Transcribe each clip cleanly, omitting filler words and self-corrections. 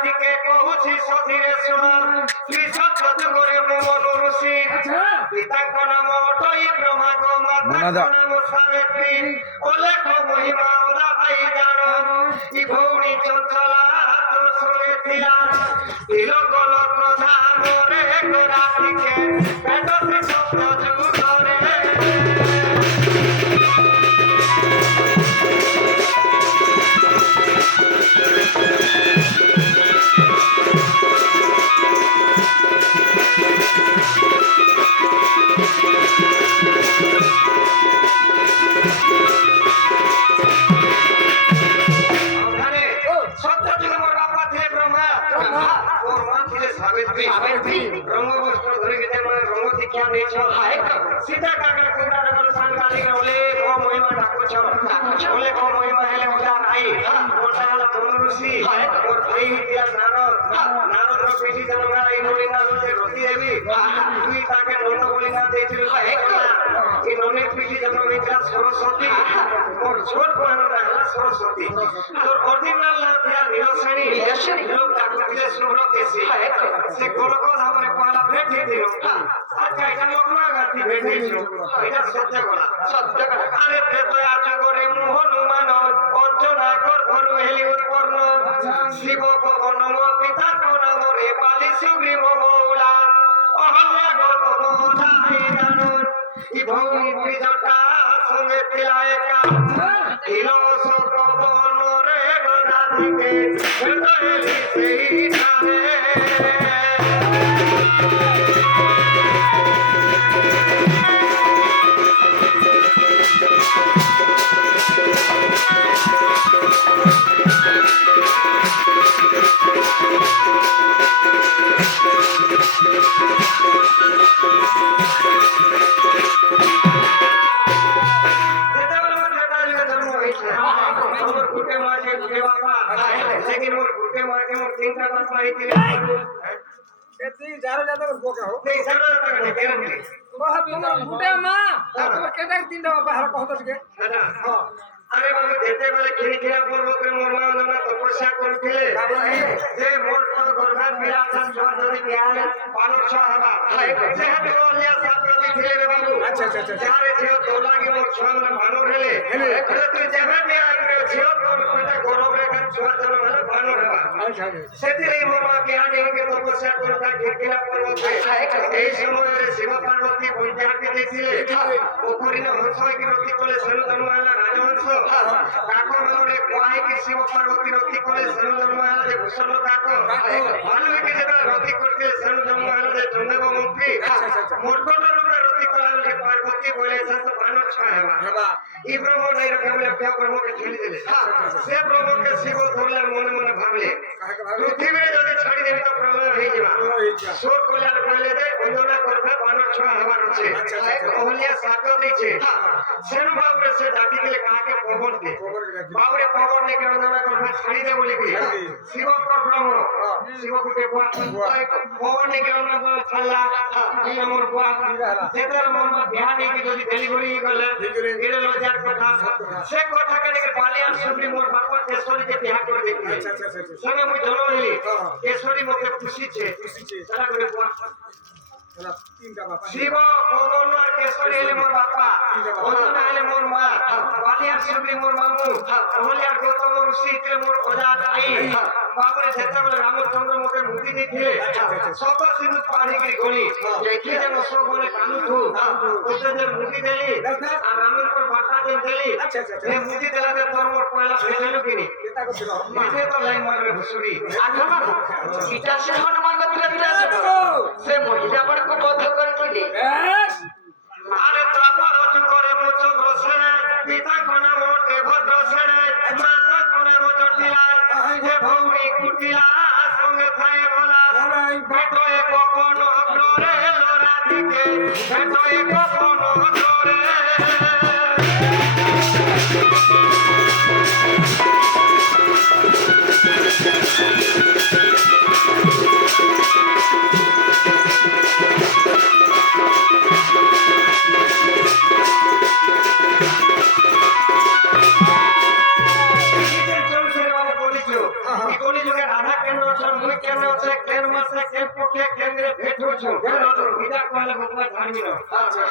রাধিকে কহুছি সধীরে শোন শ্রী সত্য করে মন ঋষি পিতাଙ୍କ নাম অটই ব্রহ্মা গো মাতাଙ୍କ নাম সাবিত্রী অলেখ মহিমা ওরা ভাই জানো ই ভৌণী চঞ্চলা তো শুনেছিলা তিলক প্রধান রে গো রাধিকে পেট সত্য যুগরে রঙ্গবস্ত্র ধরে গেছে মানে রঙ্গ শিক্ষা নিয়েছ সীতা কাকা কুমড়া রকম সাংঘাতিক হলে ও মহিমা ডাকুছ বলে ও মহিমা হেলে ওটা নাই ওটা হলো তনুঋষি ওর ভাই দিয়া নারদ বেশি জানা এই নলিনা হচ্ছে রতি দেবী তুই তাকে নন্দ বলিনা দিয়েছিল এই ননের পিঠি জন্ম হয়েছিল সরস্বতী ওর ছোট বাহনটা হলো সরস্বতী তোর অরিজিনাল নাম দিয়া নীলশ্রেণী লোক ডাকুছিলে শুভ্রকেশী সে কলকত আমারে পয়লা ভেট দিল আচ্ছা এটা লোকনা গাতি ভেট দিয়েছ এটা সত্য কথা আরে দয়া জগরে মোহন মানব অঞ্জনা কর ভরু হেলি উৎপন্ন শিব ভগবান নম পিতা নাম রে বালি সুগ্রীব মৌলা অহল্যা গৌতমধাই জানো ই ভৌমি ত্রিজটা সঙ্গে তিলা একা তিল সকবন রে রাধিকে হেলি সেই ধারে लेकिन मोर भूखे मार के मोर तीन चार बात मारी थी এতি যারা যাতে বোকা হো नहीं सर ना करने के रंगे বাহ তোমার ফুটে মা তোমার কেটা তিনটা বাহার কত থেকে दादा হ্যাঁ अरे बाबू देते वाले खिड़कियां पर्वत में मोर मां ना तपस्या करथिले जे मोर पद गर्भात विराजन चौधरी बिहार पानो छहबा जे हते ओलिया साथ प्रति थिले रे बाबू अच्छा जारे छे तो लागी मोर छन भानो हेले अरे तू जेबे में आ रे छे तोर कोटा गौरव रे का छुआ जन वाला भानो हेबा अच्छा सेति रे मोर मां बिहार के तपस्या करता खिड़कियां पर्वत এই সময় শিব পার্বতী বৈদ্যাকে দেখছিলে পুকুরি না হংস কি রতি কোলে সেন জন্মালা রাজবংশ কাকো মানে কোয়াই কি শিব পার্বতী রতি কোলে সেন জন্মালা যে ভূষণ কাকো ভালো কি যেটা রতি করতে সেন জন্মালা যে জন্মব মন্ত্রী মোটকট রূপে রতি করালে পার্বতী বলে সন্ত ভানো ছাহেবা এই ব্রহ্ম নাই রকমলে কেউ ব্রহ্মকে ঠেলি দিলে সে ব্রহ্মকে শিব ধরলে মনে মনে ভাবলে পৃথিবী যদি ছাড়ি দেবে তো প্রলয় হয়ে যাবে শোক কল্যাণ কইলে দে বন্ধনা করবে ভানো ছা হবার আছে ওলিয়া সাথে দিছে সেন বাবরে সে ডাকি দিলে কাকে পবন দে বাবরে পবন নে বন্ধনা করবে ছাড়ি দে বলে কি শিব ব্রহ্ম শিব কুটে পবন নে বন্ধনা করে ছাড়লা এই আমার বুয়া যেটার মন ধ্যান নেকি যদি ডেলিভারি গলে এর লজার কথা সে কথা কেনে পালিয়ান সুবরি মোর বাপা কেশরী কে বিয়া করে দেখি সঙ্গে মই জনো হইলি কেশরী মতে খুশিছে সারা করে বুয়া শিব ভগবান আর কেশরী এলে মোর বাপা অঞ্জনা এলে মোর মা বালিয়ার সুবরি মোর মামু অহল্যার গৌতম ঋষি তে মোর অজাত আই বাবরে যেতেবেলে রামচন্দ্র মতে মুক্তি দিছিলে সব সিন্ধু পানি কি গলি যেতে যেন সব বলে কানু থু ওতে যে মুক্তি দেলি আর রামের পর বার্তা দেলি এ মুক্তি দেলাতে তোর মোর পয়লা ফেলেলো কিনি এটা কছিল এতে তো লাইন মারবে ভুসুরি আচ্ছা বাবা এটা সে হনুমান গতিলে বিরাজ সে মহিলা বড়কে বদ্ধ করে দিলে আরে তারপর অজু করে মুচ বসে পিতা কোনা মোটে ভদ্র সেনে মাতা কোনা মোট দিলাই হে ভৌরি কুটিলা সঙ্গে থাই বলা বেটোয়ে কখন অগ্রে লোরা দিকে বেটোয়ে কখন অগ্রে ଅଛନ୍ ମୁଇଁ କେନେ ଅଛେ କେନ୍ ମାସେ କେନ୍ ପକ୍ଷେ କେନ୍ରେ ଭେଟ ହଉଛୁ ଇଟା କହିଲେ ଭଗବାନ ଜାଣିବି ন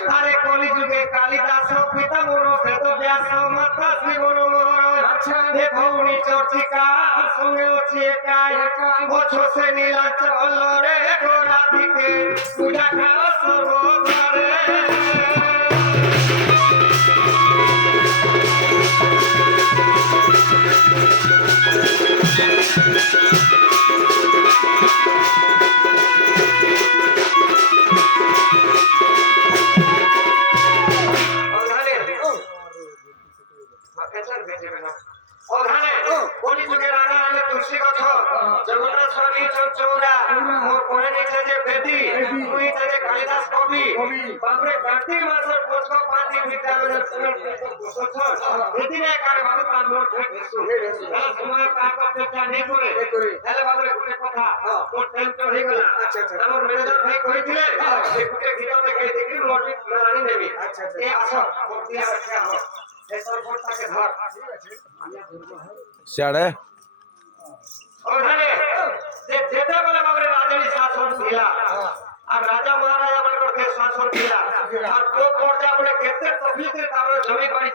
আরে কলি যুগে কালিদাস পিতা মোর বেদ ব্যাস মাতা শ্রী গুরু মোহর হে ভৌনি চর্চিকা সঙ্গে অছি একাই বছো সে নীলাচল রে গোরাধিকে পূজা খাও সর্বদারে ওখানে কলি যুগের রাজা হলে তুলসী গছ জগন্নাথ স্বামী চৌরা মোর পরে নিচে যে বেদি তুই যে কালিদাস কবি বাপরে কার্তিক মাসের পক্ষ পাতি বিদ্যালয়ের পুরো বসছ এদিনে কারে বাবু তার মোর ভেট হেসু তার সময় কাক অপেক্ষা নেই করে তাহলে বাবুরে গুটে কথা মোর টাইম তো হয়ে গেল আমার ম্যানেজার ভাই কইছিলে যে গুটে গিরাও দেখে দেখি মোর মেলানি নেবি এই আসো ভক্তি আর রাখা হলো এসব ভোটটাকে ধর সিয়াড়ে ওখানে যে যেতে বলে বাবরে রাজানি শাসন ছিল আর রাজা মহারাজা মানে শাসন ছিল আর তো পর্যা বলে কেতে তকলিফে তার জমি বাড়ি